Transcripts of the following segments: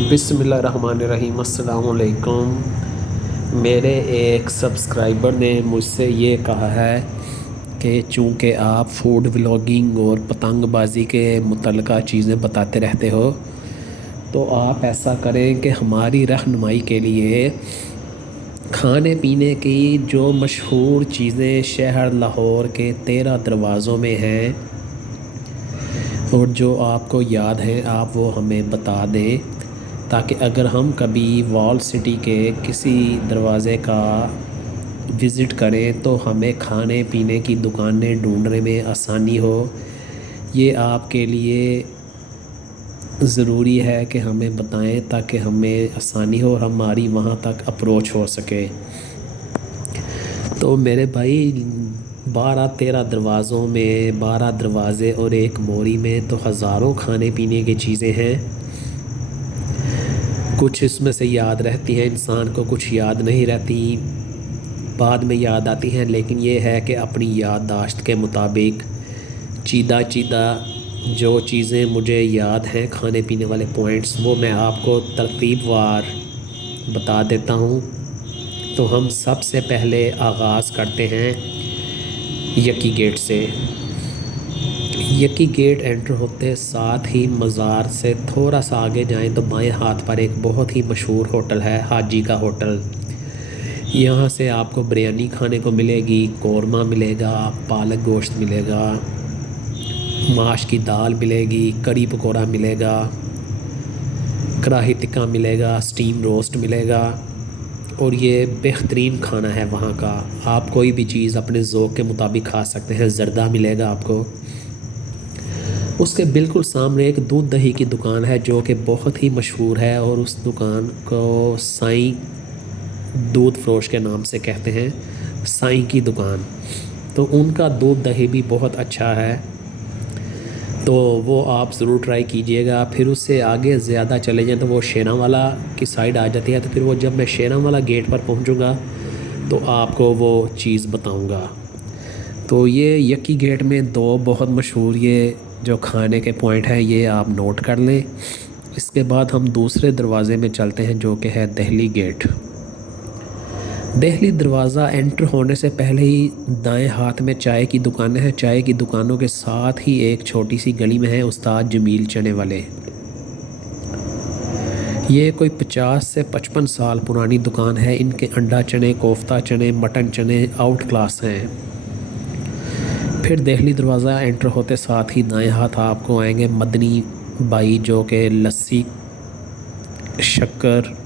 बिस्मिल्लाहिर्रहमानिर्रहीम। अस्सलामुअलैकुम। मेरे एक सब्सक्राइबर ने मुझसे ये कहा है कि चूँकि आप फूड व्लॉगिंग और पतंगबाज़ी के मुतल्लिक़ा चीज़ें बताते रहते हो, तो आप ऐसा करें कि हमारी रहनुमाई के लिए खाने पीने की जो मशहूर चीज़ें शहर लाहौर के 13 दरवाज़ों में हैं और जो आपको याद हैं, आप वो हमें बता दें, ताकि अगर हम कभी वॉल सिटी के किसी दरवाज़े का विज़िट करें तो हमें खाने पीने की दुकानें ढूंढने में आसानी हो। ये आपके लिए ज़रूरी है कि हमें बताएं ताकि हमें आसानी हो और हमारी वहाँ तक अप्रोच हो सके। तो मेरे भाई, 12-13 दरवाज़ों में 12 दरवाज़े और एक मोरी में तो हज़ारों खाने पीने की चीज़ें हैं। कुछ इसमें से याद रहती हैं इंसान को, कुछ याद नहीं रहती, बाद में याद आती हैं। लेकिन ये है कि अपनी याददाश्त के मुताबिक चीदा चीदा जो चीज़ें मुझे याद हैं, खाने पीने वाले पॉइंट्स, वो मैं आपको तरतीबवार बता देता हूँ। तो हम सबसे पहले आगाज़ करते हैं यकी गेट से। यकी गेट एंटर होते साथ ही मज़ार से थोड़ा सा आगे जाएं तो बाएं हाथ पर एक बहुत ही मशहूर होटल है, हाजी का होटल। यहाँ से आपको बिरयानी खाने को मिलेगी, कौरमा मिलेगा, पालक गोश्त मिलेगा, माश की दाल मिलेगी, कड़ी पकौड़ा मिलेगा, कढ़ाई टिक्का मिलेगा, स्टीम रोस्ट मिलेगा। और ये बेहतरीन खाना है वहाँ का। आप कोई भी चीज़ अपने ज़ौक़ के मुताबिक खा सकते हैं। ज़र्दा मिलेगा आपको। उसके बिल्कुल सामने एक दूध दही की दुकान है जो कि बहुत ही मशहूर है, और उस दुकान को साईं दूध फरोश के नाम से कहते हैं, साईं की दुकान। तो उनका दूध दही भी बहुत अच्छा है, तो वो आप ज़रूर ट्राई कीजिएगा। फिर उससे आगे ज़्यादा चले जाएं तो वो शेरांवाला की साइड आ जाती है। तो फिर वो जब मैं शेरांवाला गेट पर पहुंचूंगा तो आपको वो चीज़ बताऊंगा। तो ये यकी गेट में दो बहुत मशहूर ये जो खाने के पॉइंट हैं, ये आप नोट कर लें। इसके बाद हम दूसरे दरवाज़े में चलते हैं जो कि है दहली गेट। दहली दरवाज़ा एंटर होने से पहले ही दाएं हाथ में चाय की दुकानें हैं। चाय की दुकानों के साथ ही एक छोटी सी गली में है उस्ताद जमील चने वाले। ये कोई 50 से 55 साल पुरानी दुकान है। इनके अंडा चने, कोफ्ता चने, मटन चने आउट क्लास हैं। फिर दहली दरवाज़ा एंटर होते साथ ही दाएं हाथ आपको आएंगे मदनी बाई, जो कि लस्सी, शक्कर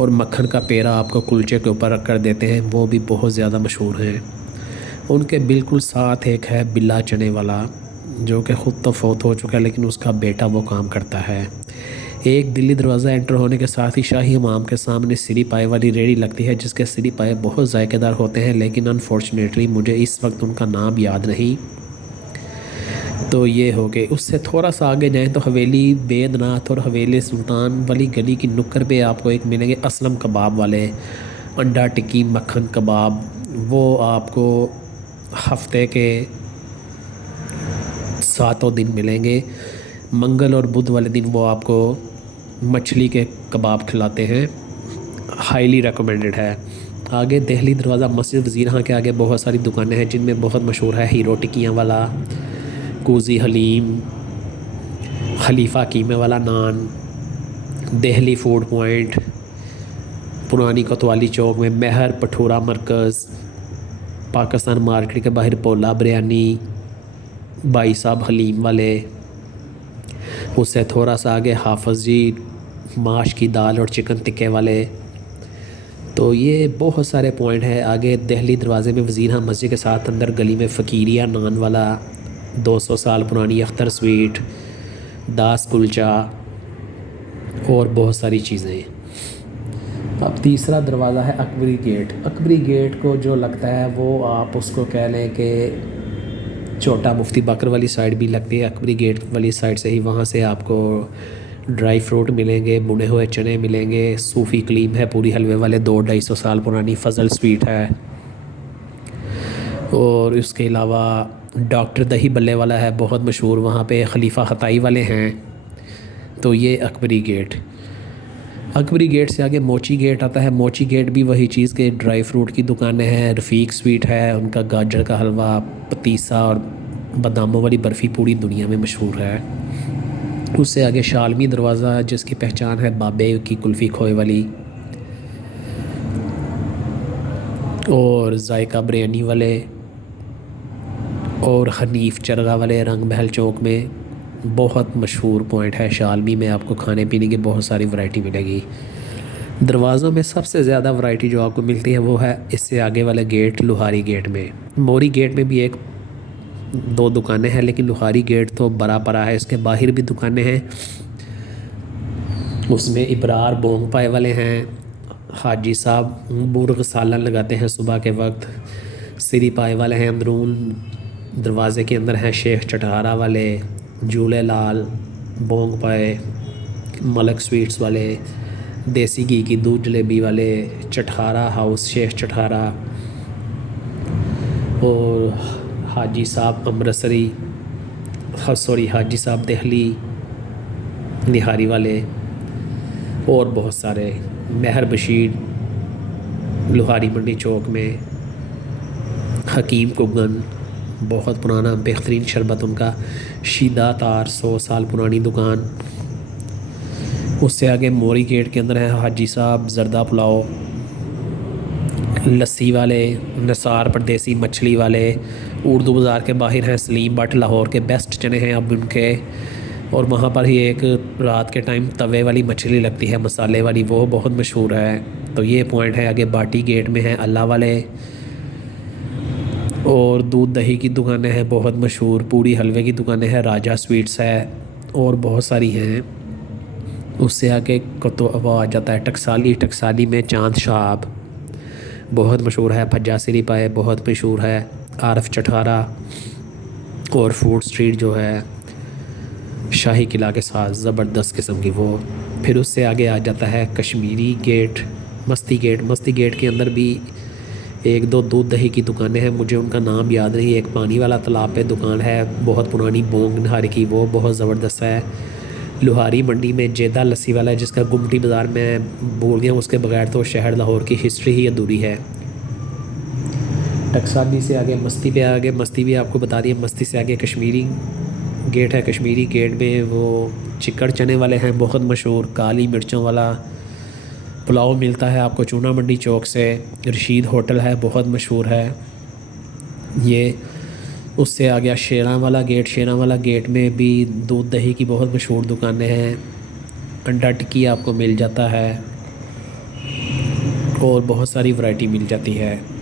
और मक्खन का पेड़ा आपको कुलचे के ऊपर रख कर देते हैं। वो भी बहुत ज़्यादा मशहूर हैं। उनके बिल्कुल साथ एक है बिल्ला चने वाला, जो कि ख़ुद तो फौत हो चुका है, लेकिन उसका बेटा वो काम करता है। एक दिल्ली दरवाज़ा एंटर होने के साथ ही शाही इमाम के सामने सिरी पाए वाली रेड़ी लगती है, जिसके सिरी पाए बहुत ज़ायकेदार होते हैं, लेकिन अनफॉर्चुनेटली मुझे इस वक्त उनका नाम याद नहीं। तो ये हो गए। उससे थोड़ा सा आगे जाएं तो हवेली बैद्यनाथ और हवेली सुल्तान वाली गली की नुक्कड़ पे आपको एक मिलेंगे असलम कबाब वाले, अंडा टिक्की मक्खन कबाब। वो आपको हफ्ते के 7 दिन मिलेंगे। मंगल और बुध वाले दिन वो आपको मछली के कबाब खिलाते हैं। हाईली रिकमेंडेड है। आगे दहली दरवाज़ा मस्जिद वज़ीर के आगे बहुत सारी दुकानें हैं, जिनमें बहुत मशहूर है हीरो टिक्कियाँ वाला, कूजी हलीम, खलीफा कीमे वाला नान, दहली फूड पॉइंट, पुरानी कोतवाली चौक में महर पठूरा मरकज़, पाकिस्तान मार्केट के बाहर पोला बिरयानी, भाई साहब हलीम वाले। उससे थोड़ा सा आगे हाफिज़ जी माश की दाल और चिकन टिक्के वाले। तो ये बहुत सारे पॉइंट है। आगे दहली दरवाज़े में वज़ीर मस्जिद के साथ अंदर गली में फ़कीरिया नान वाला, 200 साल पुरानी अख्तर स्वीट, दास कुलचा और बहुत सारी चीज़ें। अब तीसरा दरवाज़ा है अकबरी गेट। अकबरी गेट को जो लगता है वो आप उसको कह लें कि छोटा मुफ्ती बकर वाली साइड भी लगती है। अकबरी गेट वाली साइड से ही, वहाँ से आपको ड्राई फ्रूट मिलेंगे, बुने हुए चने मिलेंगे, सूफ़ी कलीम है पूरी हलवे वाले, 200-250 साल पुरानी, फ़ज़ल स्वीट है, और इसके अलावा डॉक्टर दही बल्ले वाला है बहुत मशहूर, वहाँ पे खलीफा खताई वाले हैं। तो ये अकबरी गेट। अकबरी गेट से आगे मोची गेट आता है। मोची गेट भी वही चीज़ के ड्राई फ्रूट की दुकानें हैं, रफ़ीक स्वीट है, उनका गाजर का हलवा, पतीसा और बादामों वाली बर्फ़ी पूरी दुनिया में मशहूर है। उससे आगे शालमी दरवाज़ा जिसकी पहचान है बाबे की कुल्फ़ी खोए वाली, और जायका बिरयानी वाले और हनीफ चरगा वाले रंग महल चौक में बहुत मशहूर पॉइंट है। शालमी में आपको खाने पीने की बहुत सारी वैरायटी मिलेगी। दरवाज़ों में सबसे ज़्यादा वैरायटी जो आपको मिलती है वो है इससे आगे वाले गेट लुहारी गेट में। मोरी गेट में भी एक दो दुकानें हैं, लेकिन लुहारी गेट तो बड़ा पड़ा है, इसके बाहर भी दुकानें हैं। उसमें इब्रार बोंग पाए वाले हैं, हाजी साहब मुर्ग सालन लगाते हैं सुबह के वक्त, सिरी पाए वाले हैं। अंदरून दरवाज़े के अंदर हैं शेख चटहारा वाले, झूले लाल, बोंग पाए, मलक स्वीट्स वाले, देसी घी की दूध जलेबी वाले, चटहारा हाउस शेख चटहारा, और हाजी साहब अमृतसरी, हाजी साहब दहली निहारी वाले, और बहुत सारे। महर बशीर लुहारी मंडी चौक में, हकीम कुगन बहुत पुराना बेहतरीन शरबत उनका, शीदा तार 100 साल पुरानी दुकान। उससे आगे मोरी गेट के अंदर है हाजी साहब जर्दा पुलाव, लस्सी वाले, नसार परदेसी मछली वाले। उर्दू बाज़ार के बाहर हैं सलीम भट्ट, लाहौर के बेस्ट चने हैं अब उनके, और वहाँ पर ही एक रात के टाइम तवे वाली मछली लगती है मसाले वाली, वो बहुत मशहूर है। तो ये पॉइंट है। आगे बाटी गेट में है अल्लाह वाले, और दूध दही की दुकानें हैं बहुत मशहूर, पूरी हलवे की दुकानें हैं, राजा स्वीट्स है, और बहुत सारी हैं। उससे आगे तो वो आ जाता है टकसाली। टकसाली में चांद शाब बहुत मशहूर है, फज्जा सिरी पाए बहुत मशहूर है, आरफ चटहारा, और फूड स्ट्रीट जो है शाही किला के साथ ज़बरदस्त किस्म की वो। फिर उससे आगे आ जाता है कश्मीरी गेट, मस्ती गेट। मस्ती गेट के अंदर भी एक दो दूध दही की दुकानें हैं, मुझे उनका नाम याद नहीं। एक पानी वाला तालाब पे दुकान है बहुत पुरानी बोंग नहार की, वो बहुत ज़बरदस्त है। लुहारी मंडी में जेदा लस्सी वाला है जिसका गुमटी बाज़ार में बोल गया, उसके बगैर तो शहर लाहौर की हिस्ट्री ही अधूरी है। टकसाली से आगे मस्ती पे आगे, मस्ती भी आपको बता दिया। मस्ती से आगे कश्मीरी गेट है। कश्मीरी गेट में वो चिकड़ चने वाले हैं बहुत मशहूर, काली मिर्चों वाला पुलाव मिलता है आपको चूना मंडी चौक से। रशीद होटल है बहुत मशहूर है ये। उससे आ गया शेरा वाला गेट। शेरा वाला गेट में भी दूध दही की बहुत मशहूर दुकानें हैं, अंडा टिक्की आपको मिल जाता है, और बहुत सारी वैरायटी मिल जाती है।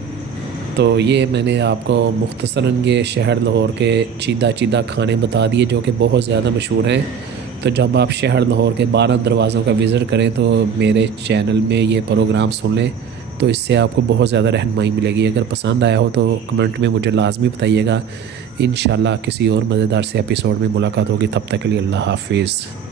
तो ये मैंने आपको मुख्तसरन ये शहर लाहौर के चीदा चीदा खाने बता दिए जो कि बहुत ज़्यादा मशहूर हैं। तो जब आप शहर लाहौर के 12 दरवाज़ों का विज़िट करें तो मेरे चैनल में ये प्रोग्राम सुन लें, तो इससे आपको बहुत ज़्यादा रहनुमाई मिलेगी। अगर पसंद आया हो तो कमेंट में मुझे लाजमी बताइएगा। इंशाल्लाह किसी और मज़ेदार से एपिसोड में मुलाकात होगी। तब तक के लिए अल्लाह हाफिज़।